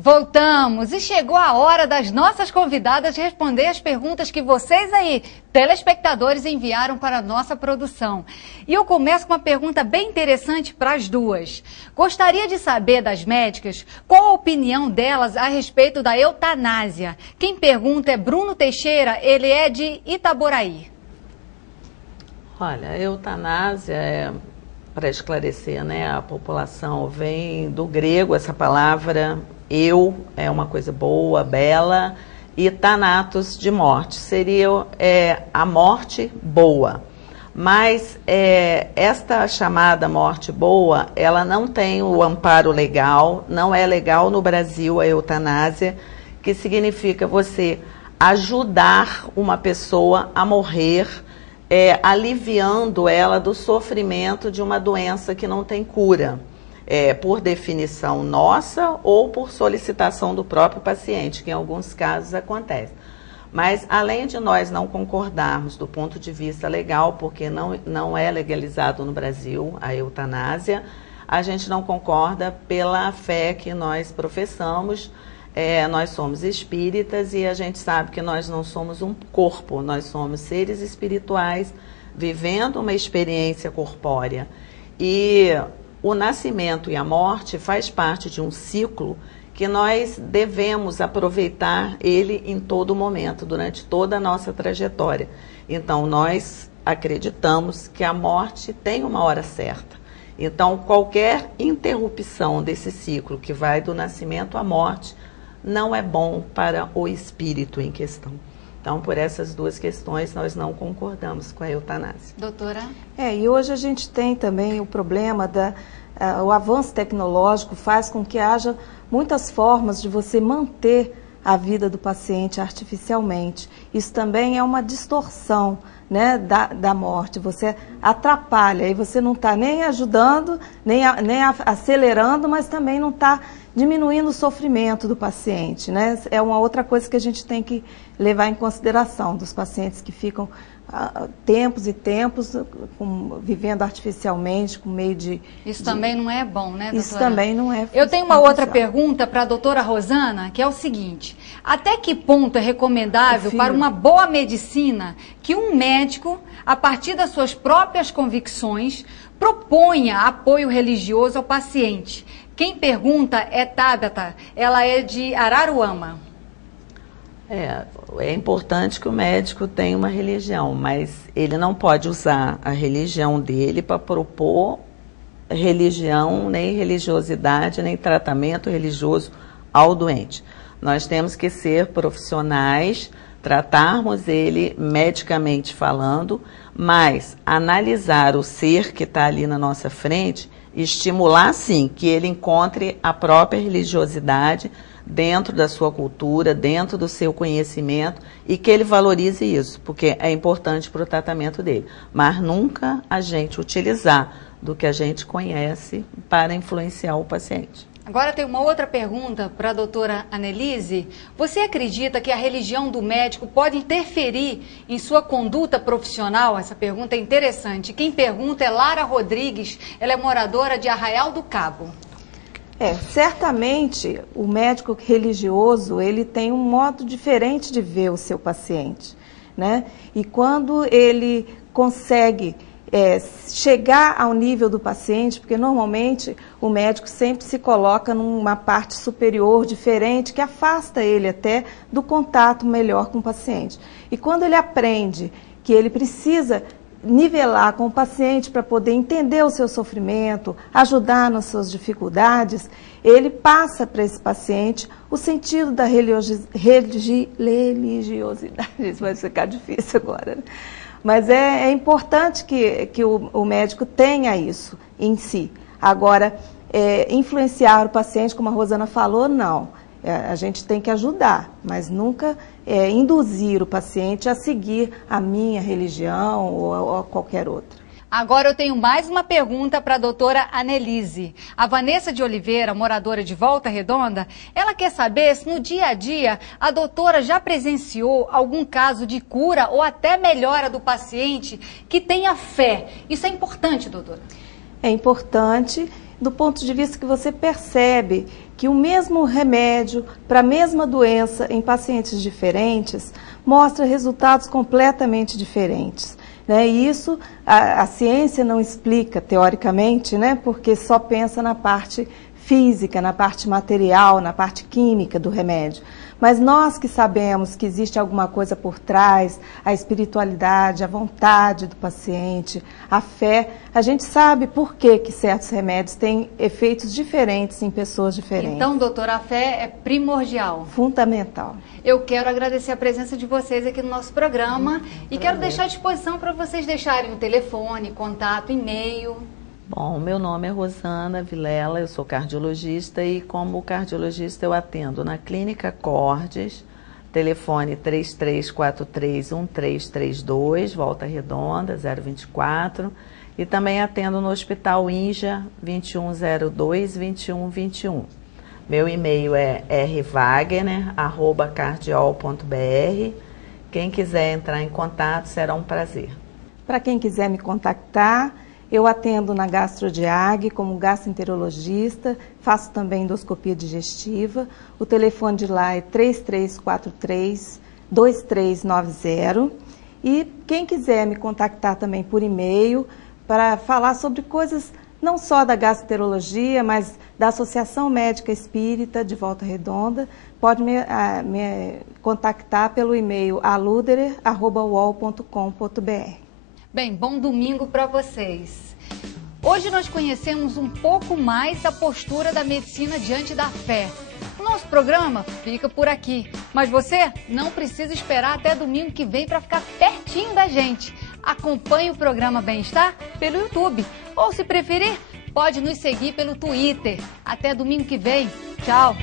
Voltamos e chegou a hora das nossas convidadas responder as perguntas que vocês aí, telespectadores, enviaram para a nossa produção. E eu começo com uma pergunta bem interessante para as duas. Gostaria de saber das médicas qual a opinião delas a respeito da eutanásia. Quem pergunta é Bruno Teixeira, ele é de Itaboraí. Olha, a eutanásia, para esclarecer, né, a população, vem do grego essa palavra. Eu é uma coisa boa, bela, e thanatos de morte, seria a morte boa. Mas esta chamada morte boa, ela não tem o amparo legal, não é legal no Brasil a eutanásia, que significa você ajudar uma pessoa a morrer, aliviando ela do sofrimento de uma doença que não tem cura. Por definição nossa ou por solicitação do próprio paciente, que em alguns casos acontece. Mas, além de nós não concordarmos do ponto de vista legal, porque não é legalizado no Brasil a eutanásia, a gente não concorda pela fé que nós professamos. Nós somos espíritas e a gente sabe que nós não somos um corpo, nós somos seres espirituais vivendo uma experiência corpórea. E o nascimento e a morte faz parte de um ciclo que nós devemos aproveitar ele em todo momento, durante toda a nossa trajetória. Então, nós acreditamos que a morte tem uma hora certa. Então, qualquer interrupção desse ciclo que vai do nascimento à morte não é bom para o espírito em questão. Então, por essas duas questões, nós não concordamos com a eutanásia. Doutora? E hoje a gente tem também o problema o avanço tecnológico faz com que haja muitas formas de você manter a vida do paciente artificialmente. Isso também é uma distorção, né, da morte. Você atrapalha e você não está nem ajudando, nem acelerando, mas também não está diminuindo o sofrimento do paciente, né? É uma outra coisa que a gente tem que levar em consideração dos pacientes que ficam tempos e tempos vivendo artificialmente, com meio de... Isso também não é bom, né, doutora? Isso também não é. Eu tenho uma outra pergunta para a doutora Rosana, que é o seguinte: até que ponto é recomendável para uma boa medicina que um médico, a partir das suas próprias convicções, proponha apoio religioso ao paciente? Quem pergunta é Tabata, ela é de Araruama. É importante que o médico tenha uma religião, mas ele não pode usar a religião dele para propor religião, nem religiosidade, nem tratamento religioso ao doente. Nós temos que ser profissionais, tratarmos ele medicamente falando, mas analisar o ser que está ali na nossa frente, estimular sim que ele encontre a própria religiosidade dentro da sua cultura, dentro do seu conhecimento, e que ele valorize isso, porque é importante para o tratamento dele. Mas nunca a gente utilizar do que a gente conhece para influenciar o paciente. Agora tem uma outra pergunta para a doutora Anelise. Você acredita que a religião do médico pode interferir em sua conduta profissional? Essa pergunta é interessante. Quem pergunta é Lara Rodrigues, ela é moradora de Arraial do Cabo. Certamente o médico religioso, ele tem um modo diferente de ver o seu paciente, né? E quando ele consegue chegar ao nível do paciente, porque normalmente o médico sempre se coloca numa parte superior, diferente, que afasta ele até do contato melhor com o paciente. E quando ele aprende que ele precisa nivelar com o paciente para poder entender o seu sofrimento, ajudar nas suas dificuldades, ele passa para esse paciente o sentido da religiosidade. Isso vai ficar difícil agora, né? Mas é importante que o médico tenha isso em si. Agora, influenciar o paciente, como a Rosana falou, não. A gente tem que ajudar, mas nunca induzir o paciente a seguir a minha religião ou qualquer outra. Agora eu tenho mais uma pergunta para a doutora Anelise. A Vanessa de Oliveira, moradora de Volta Redonda, ela quer saber se no dia a dia a doutora já presenciou algum caso de cura ou até melhora do paciente que tenha fé. Isso é importante, doutora? É importante do ponto de vista que você percebe que o mesmo remédio para a mesma doença em pacientes diferentes mostra resultados completamente diferentes. E isso a ciência não explica teoricamente, porque só pensa na parte física, na parte material, na parte química do remédio. Mas nós que sabemos que existe alguma coisa por trás, a espiritualidade, a vontade do paciente, a fé, a gente sabe por que certos remédios têm efeitos diferentes em pessoas diferentes. Então, doutora, a fé é primordial. Fundamental. Eu quero agradecer a presença de vocês aqui no nosso programa e quero deixar à disposição para vocês deixarem o telefone, contato, e-mail. Bom, meu nome é Rosana Vilela, eu sou cardiologista e como cardiologista eu atendo na Clínica Cordes, telefone 3343-1332, Volta Redonda, 024, e também atendo no Hospital Inja, 2102-2121. Meu e-mail é rwagner@cardiol.br. Quem quiser entrar em contato, será um prazer. Para quem quiser me contactar, eu atendo na Gastrodiag como gastroenterologista, faço também endoscopia digestiva. O telefone de lá é 3343-2390. E quem quiser me contactar também por e-mail para falar sobre coisas não só da gastroenterologia, mas da Associação Médica Espírita de Volta Redonda, pode me contactar pelo e-mail aluderer@uol.com.br. Bem, bom domingo para vocês. Hoje nós conhecemos um pouco mais da postura da medicina diante da fé. O nosso programa fica por aqui, mas você não precisa esperar até domingo que vem para ficar pertinho da gente. Acompanhe o programa Bem-Estar pelo YouTube ou, se preferir, pode nos seguir pelo Twitter. Até domingo que vem. Tchau!